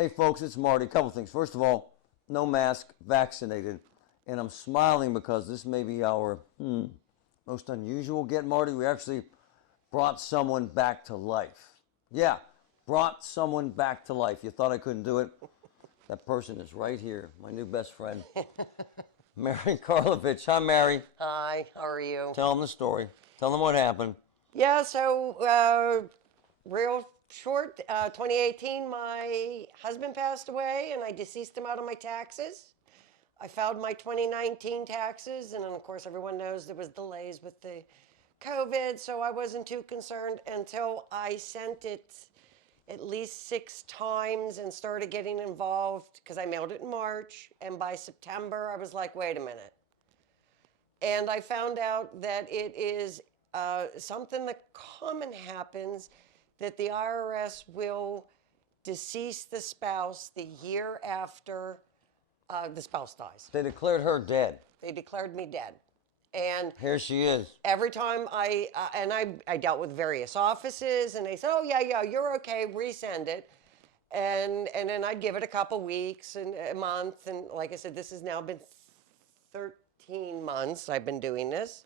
Hey folks, it's Marty. Couple things. First of all, no mask, vaccinated. And I'm smiling because this may be our most unusual get, Marty. We actually brought someone back to life. Yeah, brought someone back to life. You thought I couldn't do it? That person is right here, my new best friend, Mary Karlovich. Hi, Mary. Hi, how are you? Tell them the story. Tell them what happened. Yeah, so real short, 2018, my husband passed away and I deceased him out of my taxes. I filed my 2019 taxes, and then of course everyone knows there was delays with the COVID, so I wasn't too concerned until I sent it at least 6 times and started getting involved because I mailed it in March, and by September I was like, wait a minute. And I found out that it is something that common happens, that the IRS will decease the spouse the year after the spouse dies. They declared her dead. They declared me dead. And here she is. Every time I dealt with various offices, and they said, oh, yeah, you're okay, resend it. And then I'd give it a couple weeks and a month. And like I said, this has now been 13 months I've been doing this.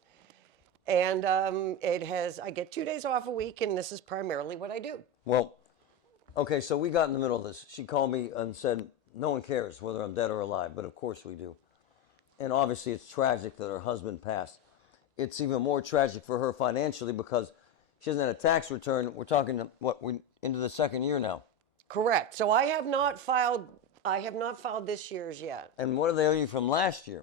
And I get 2 days off a week, and this is primarily what I do. Well, okay, so we got in the middle of this. She called me and said, no one cares whether I'm dead or alive, but of course we do. And obviously it's tragic that her husband passed. It's even more tragic for her financially because she hasn't had a tax return. We're talking, we're into the second year now. Correct. So I have not filed this year's yet. And what do they owe you from last year?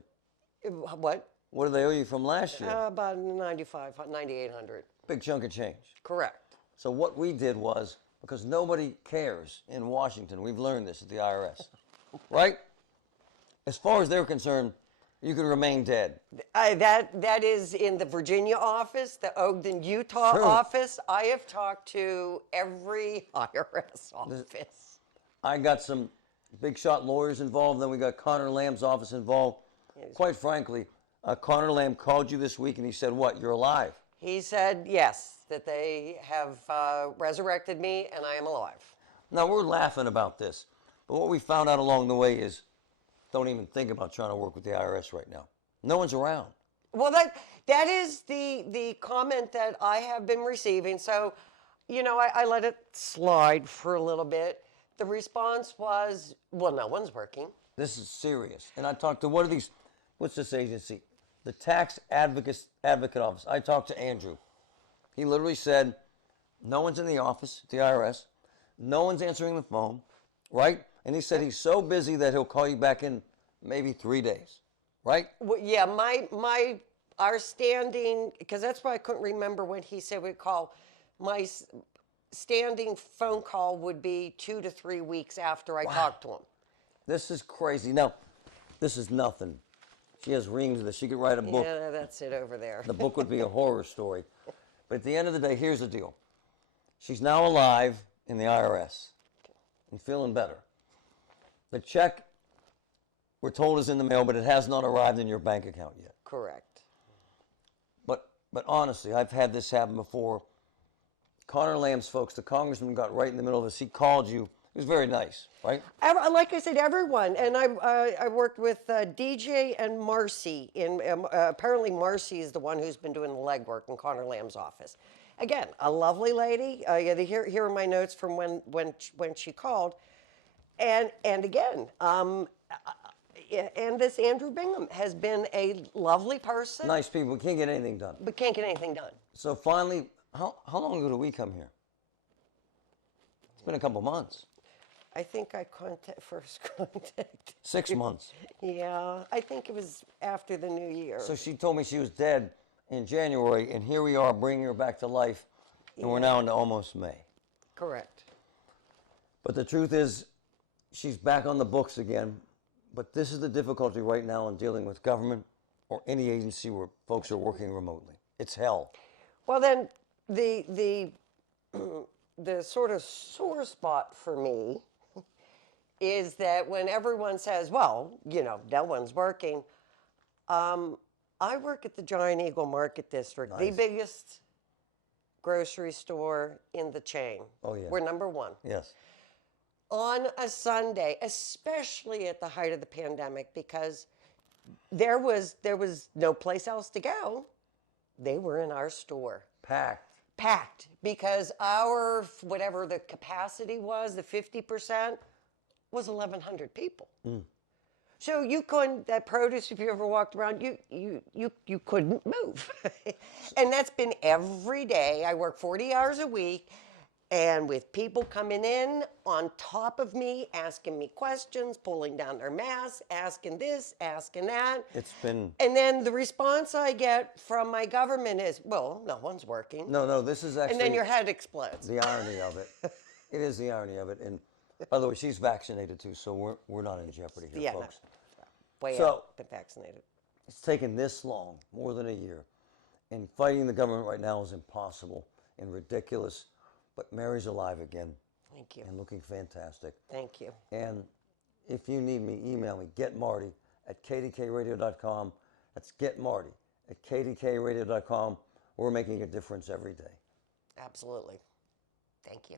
What? What do they owe you from last year? About $9,800. Big chunk of change. Correct. So what we did was, because nobody cares in Washington, we've learned this at the IRS, right? As far as they're concerned, you could remain dead. That is in the Virginia office, the Ogden, Utah office. I have talked to every IRS office. I got some big shot lawyers involved. Then we got Connor Lamb's office involved. Quite frankly, Connor Lamb called you this week and he said, what, you're alive? He said, yes, that they have resurrected me and I am alive. Now, we're laughing about this, but what we found out along the way is don't even think about trying to work with the IRS right now. No one's around. Well, that is the comment that I have been receiving. So, I let it slide for a little bit. The response was, well, no one's working. This is serious. And I talked to what's this agency? The Tax Advocate Office. I talked to Andrew. He literally said, no one's in the office, the IRS. No one's answering the phone, right? And he said he's so busy that he'll call you back in maybe 3 days, right? Well, yeah, our standing, because that's why I couldn't remember when he said we'd call. My standing phone call would be 2 to 3 weeks after I talked to him. This is crazy. Now, this is nothing. She has reams of this. She could write a book. Yeah, that's it over there. The book would be a horror story. But at the end of the day, here's the deal. She's now alive in the IRS and feeling better. The check, we're told, is in the mail, but it has not arrived in your bank account yet. Correct. But honestly, I've had this happen before. Connor Lamb's folks, the congressman got right in the middle of this. He called you. It was very nice, right? Like I said, everyone. And I worked with DJ and Marcy. Apparently Marcy is the one who's been doing the legwork in Connor Lamb's office. Again, a lovely lady. Here are my notes from when she called. And again, and this Andrew Bingham has been a lovely person. Nice people. Can't get anything done. But can't get anything done. So finally, how long ago did we come here? It's been a couple months. I think I first contacted 6 months. Yeah, I think it was after the new year. So she told me she was dead in January, and here we are bringing her back to life, and we're now into almost May. Correct. But the truth is, she's back on the books again. But this is the difficulty right now in dealing with government or any agency where folks are working remotely. It's hell. Well, then the sort of sore spot for me is that when everyone says, well, no one's working, I work at the Giant Eagle Market District, the biggest grocery store in the chain. Oh, yeah. We're number one. Yes. on a Sunday, especially at the height of the pandemic, because there was no place else to go. They were in our store. Packed because our whatever the capacity was, the 50% was 1,100 people. So you couldn't, that produce, if you ever walked around, you couldn't move. And that's been every day. I work 40 hours a week, and with people coming in on top of me, asking me questions, pulling down their masks, asking this, asking that. It's been... And then the response I get from my government is, well, no one's working. No, this is actually... And then your head explodes. The irony of it. It is the irony of it. And by the way, she's vaccinated too, so we're not in jeopardy here, folks. No. Way So, out, been vaccinated. It's taken this long, more than a year, and fighting the government right now is impossible and ridiculous, but Mary's alive again. Thank you. And looking fantastic. Thank you. And if you need me, email me, getmarty@kdkradio.com. That's getmarty@kdkradio.com. We're making a difference every day. Absolutely. Thank you.